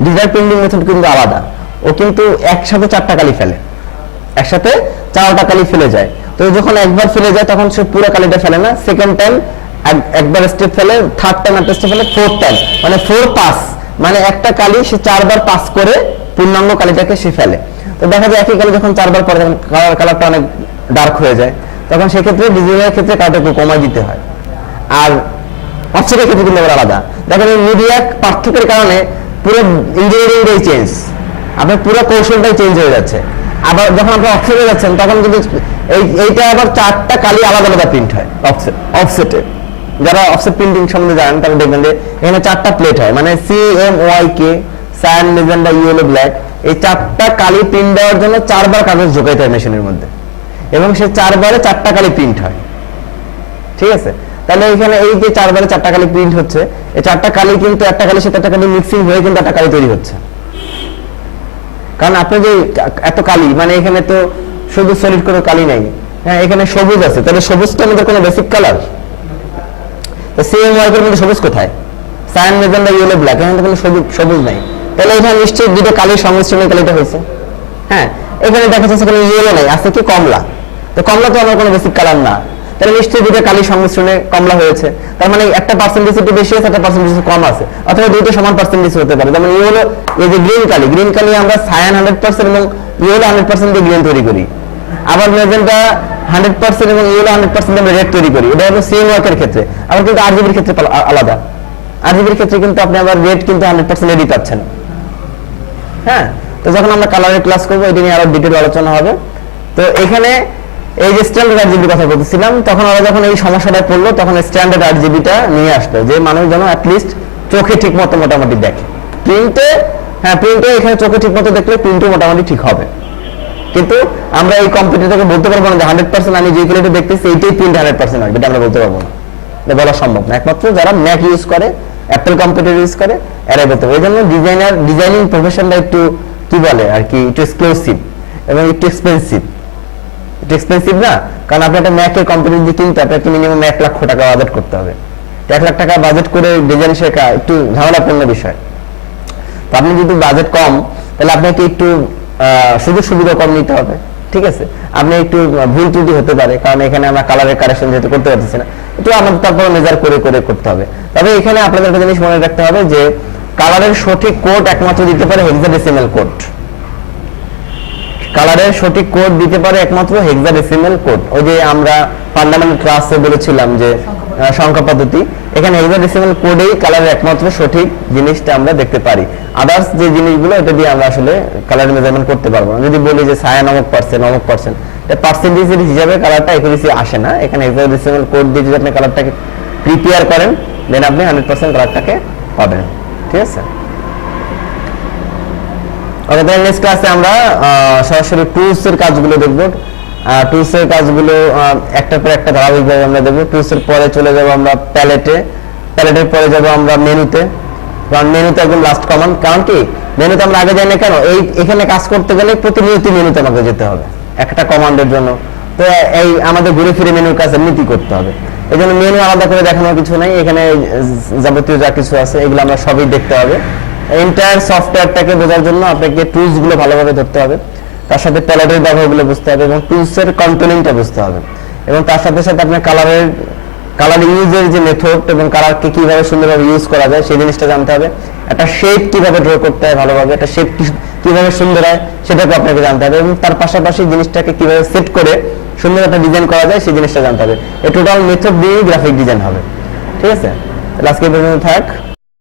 ডিজিটাল প্রিন্টিং মেথড কিন্তু আলাদা। ও কিন্তু একসাথে 4টা কালি ফেলে, একসাথে 4টা কালি ফেলে যায়। তো যখন একবার ফেলে যায় তখন সে পুরো কালিটা ফেলে না, সেকেন্ড টাইম একবার স্টেপ ফেলে, থার্ড টাইম একটা স্টেপ ফেলে, ফোর্থ টাইম মানে 4 পাস, মানে একটা কালি সে 4বার পাস করে পূর্ণাঙ্গ কালিটাকে সে ফেলে। তো দেখা যায় একই কালি যখন 4বার পরে কালারটা অনেক ডার্ক হয়ে যায়, তখন সেক্ষেত্রে ডিজাইনের ক্ষেত্রে কালারটা একটু কমাই দিতে হয়। আর অফসেটের ক্ষেত্রে কিন্তু আলাদা। দেখেন এই মিডিয়া পার্থক্যের কারণে পুরো ইঞ্জিনিয়ারিংটাই চেঞ্জ, আপনার পুরো কৌশলটাই চেঞ্জ হয়ে যাচ্ছে। আবার যখন আপনি অফসেটে যাচ্ছেন, তখন কিন্তু এইটা আবার 4টা কালি আলাদা আলাদা প্রিন্ট হয় অফসেটে। যারা অফসেট প্রিন্টিং সম্বন্ধে জানেন তারা দেখবেন যে এখানে 4টা প্লেট হয়, মানে CMYK, cyan, magenta, yellow, black, এই 4টা কালি প্রিন্ট দেওয়ার জন্য 4বার কাগজ ঢোকাইতে হয় মেশিনের মধ্যে, এবং সে 4বারে 4টা কালি প্রিন্ট হয়। ঠিক আছে? তাহলে এখানে এই যে 4বারে 4টা কালি প্রিন্ট হচ্ছে, এই 4টা কালি কিন্তু একটা কালির সাথে একটা কালি মিক্সিং হয়ে কিন্তু একটা কালি তৈরি হচ্ছে। কারণ আপনি যে এত কালি, মানে এখানে তো শুধু সলিড কোনো কালি নাই, হ্যাঁ এখানে সবুজ আছে, তাহলে সবুজটা আমাদের কোনো বেসিক কালার। তো CMYK এর মধ্যে সবুজ কোথায়? সায়ান, মেজেন্ডা, ইয়েলো, ব্ল্যাক, এখানে তো কোনো সবুজ নাই। তাহলে এখানে নিশ্চয়ই দুটো কালির সংমিশ্রণে কালিটা হয়েছে। হ্যাঁ, এখানে দেখা যাচ্ছে কোনো ইয়েলো নাই, আছে কি কমলা। তো কমলা তো আমার কোনো বেসিক কালার না, তাহলে নিশ্চয়ই দুটো কালির সংমিশ্রণে কমলা হয়েছে। তার মানে একটা পার্সেন্টেজ একটু বেশি আছে, একটা পার্সেন্টেজ কম আছে, অথবা দুটো সমান পার্সেন্টেজ হতে পারে। যেমন ইয়েলো, এই যে গ্রিন কালি আমরা সায়ান 100% এবং ইয়েলো 100% দিয়ে গ্রিন তৈরি করি। আবার মেজেন্টা 100% এবং ইয়েলো 100% আমরা রেড তৈরি করি। এটা হলো CMYK এর ক্ষেত্রে। আবার কিন্তু RGB এর ক্ষেত্রে আলাদা। RGB এর ক্ষেত্রে কিন্তু আপনি আবার রেড কিন্তু 100% রেডই পাচ্ছেন। হ্যাঁ, তো যখন আমরা কালারের ক্লাস করবো এটা নিয়ে আরো ডিটেইল আলোচনা হবে। তো এখানে এই যে স্ট্যান্ডার্ড RGB কথা বলতেছিলাম, তখন ওরা যখন এই সমস্যাটা পড়লো, তখন স্ট্যান্ডার্ড RGBটা নিয়ে আসলো, যে মানুষ যেন অ্যাটলিস্ট চোখে ঠিক মতো মোটামুটি দেখে। প্রিন্টে এখানে চোখে ঠিক মতো দেখলে প্রিন্টও মোটামুটি ঠিক হবে। কিন্তু আমরা এই কম্পিউটারটাকে বলতে পারবো না যে 100% আমি যে ক্যালকুলেটর দেখতেছি এইটাই প্রিন্ট 100% হবে, এটা আমরা বলতে পারবো না, এটা বলা সম্ভব না। একমাত্র যারা ম্যাক ইউজ করে, অ্যাপল কম্পিউটার ইউজ করে, এরাই বলতে পারবে। এই জন্য ডিজাইনিং প্রফেশনটা একটু কি বলে আর কি, একটু এক্সক্লুসিভ এবং একটু এক্সপেন্সিভ না। কারণ আপনি একটা ম্যাকের কম্পিউটার দিয়ে কিনতে আপনাকে মিনিমাম 1 লক্ষ টাকা বাজেট করতে হবে। 1 লাখ টাকা বাজেট করে ডিজাইন শেখা একটু ঝামেলাপূর্ণ বিষয়। তো আপনি যদি বাজেট কম, তাহলে আপনাকে একটু সুযোগ সুবিধা কম নিতে হবে। ঠিক আছে, আপনি একটু ভুল ত্রুটি হতে পারে, কারণ এখানে আমরা কালারের কারেকশন যেহেতু করতে পারতেছি না, একটু আমাদের তারপরে মেজার করে করতে হবে। তবে এখানে আপনাদের একটা জিনিস মনে রাখতে হবে যে কালারের সঠিক কোড একমাত্র দিতে পারে হেক্সাডেসিমাল কোড। কালারের সঠিক কোড দিতে পারে একমাত্র হেক্সাডেসিমাল কোড। ওই যে আমরা ফান্ডামেন্টাল ক্লাসে বলেছিলাম যে সংখ্যা পদ্ধতি, এখানে হেক্সাডেসিমাল কোডেই কালারের একমাত্র সঠিক জিনিসটা আমরা দেখতে পারি। আদার্স যে জিনিসগুলো এটা দিয়ে আমরা আসলে কালার মেজারমেন্ট করতে পারবো না। যদি বলি যে ছায়া অমুক পার্সেন্ট পার্সেন্টেজের হিসাবে কালারটা একুরেসি আসে না। এখানে হেক্সাডেসিমাল কোড দিয়ে যদি আপনি কালারটাকে প্রিপেয়ার করেন দেন আপনি 100% কালারটাকে পাবেন। ঠিক আছে, ওকে। তাহলে নেক্সট ক্লাসে আমরা সরাসরি টুলস এর কাজগুলো দেখব। টুলস এর কাজগুলো একটার পর একটা ধারাবাহিকভাবে আমরা দেখব। টুলস এর পরে চলে যাব আমরা প্যালেটের পরে যাব আমরা মেনুতে। কারণ মেনুতে একদম লাস্ট কমান্ড। কারণ কি মেনুতে আমরা আগে যাই না কেন, এখানে কাজ করতে গেলে প্রতিনিয়ত মেনুতে আমাকে যেতে হবে একটা কমান্ডের জন্য। তো এই আমাদের ঘুরে ফিরে মেনুর কাজ এমনিতেই করতে হবে। এই জন্য মেনু আলাদা করে দেখানোর কিছু নাই, এখানে যাবতীয় যা কিছু আছে এগুলো আমরা সবই দেখতে হবে। এন্টায়ার সফটওয়্যারটাকে বোঝার জন্য আপনাকে টুলস গুলো ভালোভাবে ধরতে হবে, তার সাথে প্যালেটের ব্যবহারগুলো বুঝতে হবে এবং টুলস এর কম্পোনেন্টটা বুঝতে হবে, এবং তার সাথে সাথে আপনার কালার ইউজের যে মেথড এবং কালারকে কিভাবে সুন্দরভাবে ইউজ করা যায় সেই জিনিসটা জানতে হবে। একটা শেপ কিভাবে ড্র করতে হয় ভালোভাবে, একটা শেপ কিভাবে সুন্দর হয় সেটাকে আপনাকে জানতে হবে, এবং তার পাশাপাশি জিনিসটাকে কিভাবে সেট করে সুন্দর একটা ডিজাইন করা যায় সেই জিনিসটা জানতে হবে। এই টোটাল মেথড দিয়ে গ্রাফিক ডিজাইন হবে। ঠিক আছে, তাহলে আজকে এই পর্যন্ত থাক।